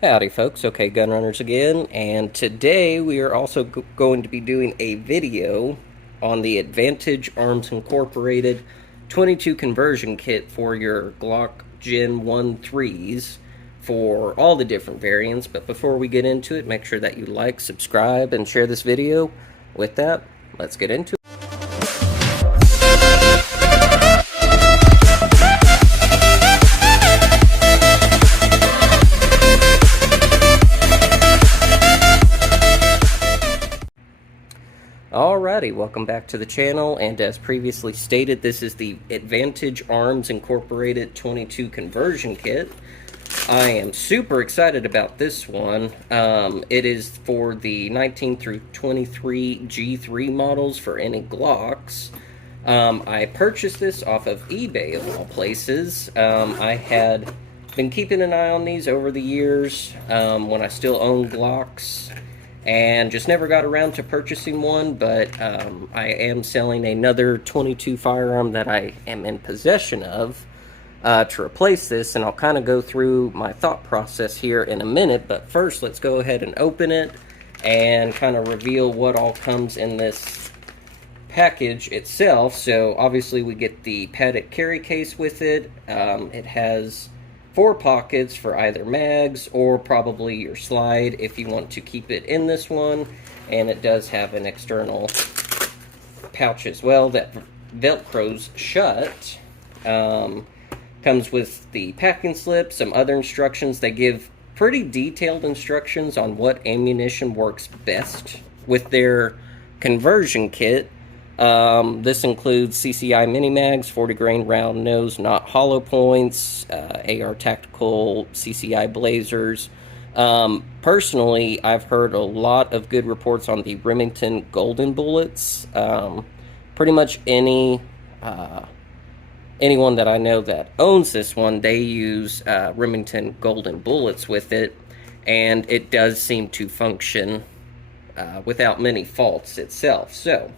Howdy folks, OK Gunrunners again, and today we are also going to be doing a video on the Advantage Arms Incorporated 22 conversion kit for your Glock Gen 1 3s for all the different variants. But before we get into it, make sure that you like, subscribe, and share this video. With that, let's get into it. Alrighty, welcome back to the channel, and as previously stated, this is the Advantage Arms Incorporated 22 conversion kit. I am super excited about this one. It is for the 19 through 23 G3 models for any Glocks. I purchased this off of eBay of all places. I had been keeping an eye on these over the years when I still owned Glocks, and just never got around to purchasing one, but I am selling another 22 firearm that I am in possession of to replace this, and I'll kind of go through my thought process here in a minute. But first, let's go ahead and open it and kind of reveal what all comes in this package itself. So obviously we get the padded carry case with it. It has 4 pockets for either mags or probably your slide if you want to keep it in this one, and it does have an external pouch as well that velcros shut. Comes with the packing slip, some other instructions. They give pretty detailed instructions on what ammunition works best with their conversion kit. This includes CCI mini mags, 40 grain round nose, not hollow points, AR tactical CCI blazers. Personally, I've heard a lot of good reports on the Remington golden bullets. Pretty much anyone that I know that owns this one, they use Remington golden bullets with it, and it does seem to function without many faults itself. So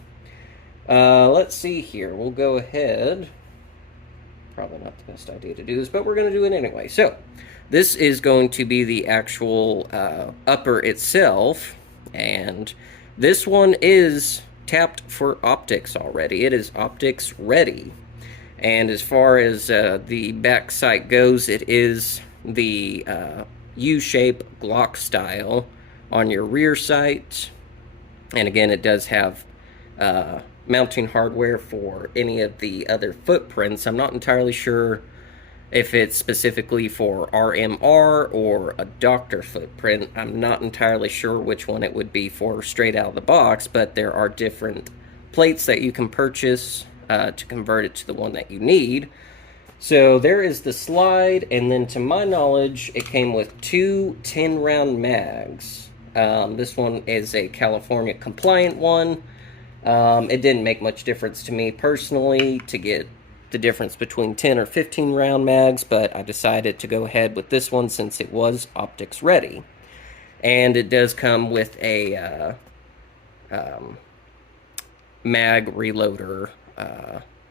let's see here. We'll go ahead. Probably not the best idea to do this, but we're going to do it anyway. So this is going to be the actual upper itself, and this one is tapped for optics already. It is optics ready. And as far as the back sight goes, it is the U-shape Glock style on your rear sight. And again, it does have mounting hardware for any of the other footprints. I'm not entirely sure if it's specifically for RMR or a doctor footprint. I'm not entirely sure which one it would be for straight out of the box, but there are different plates that you can purchase to convert it to the one that you need. So there is the slide, and then to my knowledge, it came with 2 10-round mags. This one is a California compliant one. It didn't make much difference to me personally to get the difference between 10 or 15 round mags, but I decided to go ahead with this one since it was optics ready. And it does come with a mag reloader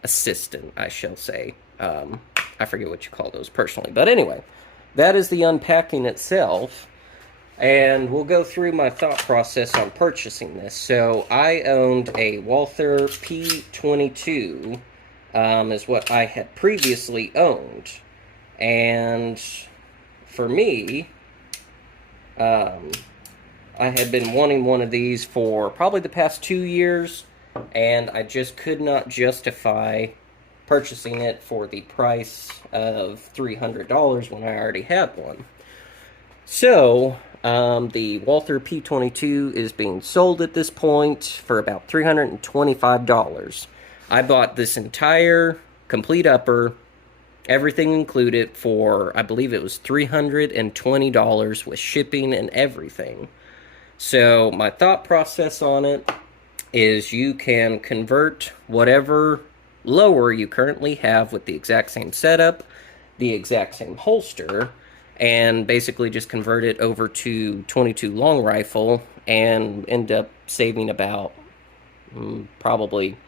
assistant, I shall say. I forget what you call those personally, but anyway, that is the unpacking itself. And we'll go through my thought process on purchasing this. So I owned a Walther P22, is what I had previously owned. And for me, I had been wanting one of these for probably the past 2 years, and I just could not justify purchasing it for the price of $300 when I already had one. So the Walther P22 is being sold at this point for about $325. I bought this entire complete upper, everything included, for I believe it was $320 with shipping and everything. So my thought process on it is you can convert whatever lower you currently have with the exact same setup, the exact same holster, and basically just convert it over to 22 long rifle and end up saving about probably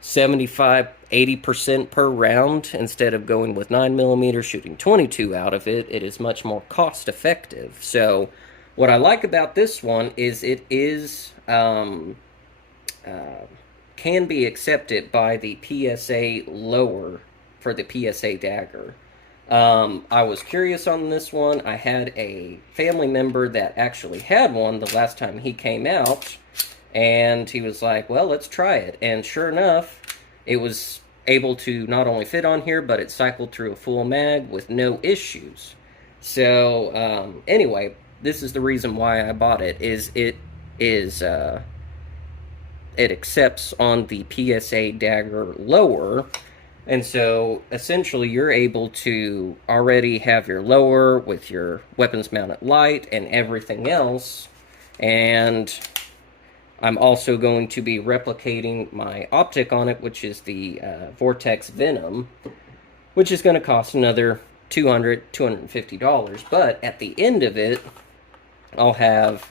75, 80% per round. Instead of going with 9mm, shooting 22 out of it, it is much more cost effective. So what I like about this one is it is can be accepted by the PSA lower for the PSA dagger. I was curious on this one. I had a family member that actually had one the last time he came out, and he was like, well, let's try it. And sure enough, it was able to not only fit on here, but it cycled through a full mag with no issues. So, anyway, this is the reason why I bought it, is it accepts on the PSA dagger lower. And so, essentially, you're able to already have your lower with your weapons mounted light and everything else. And I'm also going to be replicating my optic on it, which is the Vortex Venom, which is going to cost another $200, $250. But at the end of it, I'll have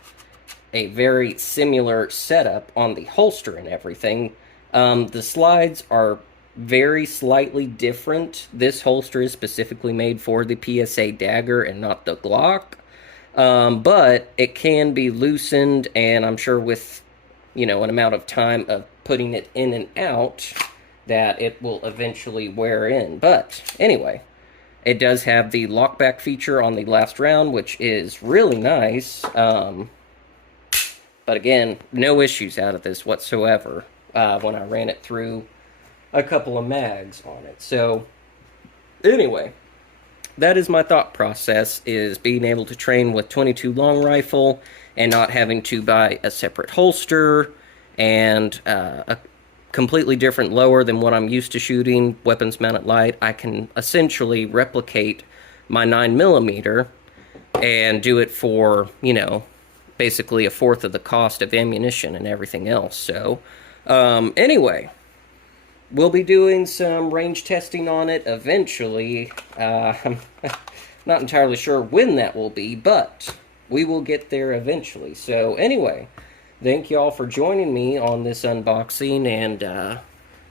a very similar setup on the holster and everything. The slides are very slightly different. This holster is specifically made for the PSA dagger and not the Glock. But it can be loosened, and I'm sure with, an amount of time of putting it in and out, that it will eventually wear in. But anyway, it does have the lockback feature on the last round, which is really nice. But again, no issues out of this whatsoever when I ran it through a couple of mags on it. So anyway, that is my thought process, is being able to train with 22 long rifle and not having to buy a separate holster and a completely different lower than what I'm used to shooting, weapons mounted light. I can essentially replicate my 9mm and do it for, basically a fourth of the cost of ammunition and everything else. So anyway, we'll be doing some range testing on it eventually. I'm not entirely sure when that will be, but we will get there eventually. So anyway, thank you all for joining me on this unboxing, and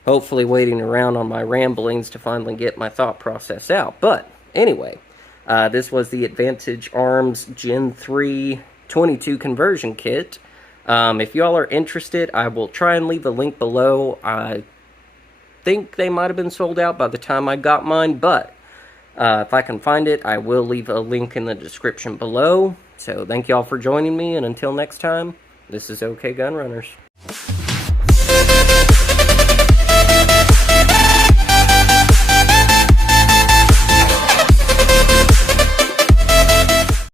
hopefully waiting around on my ramblings to finally get my thought process out. But anyway, this was the Advantage Arms Gen 3 22 conversion kit. If y'all are interested, I will try and leave a link below. I think they might have been sold out by the time I got mine, but if I can find it, I will leave a link in the description below. So thank y'all for joining me, and until next time, this is OK Gun Runners.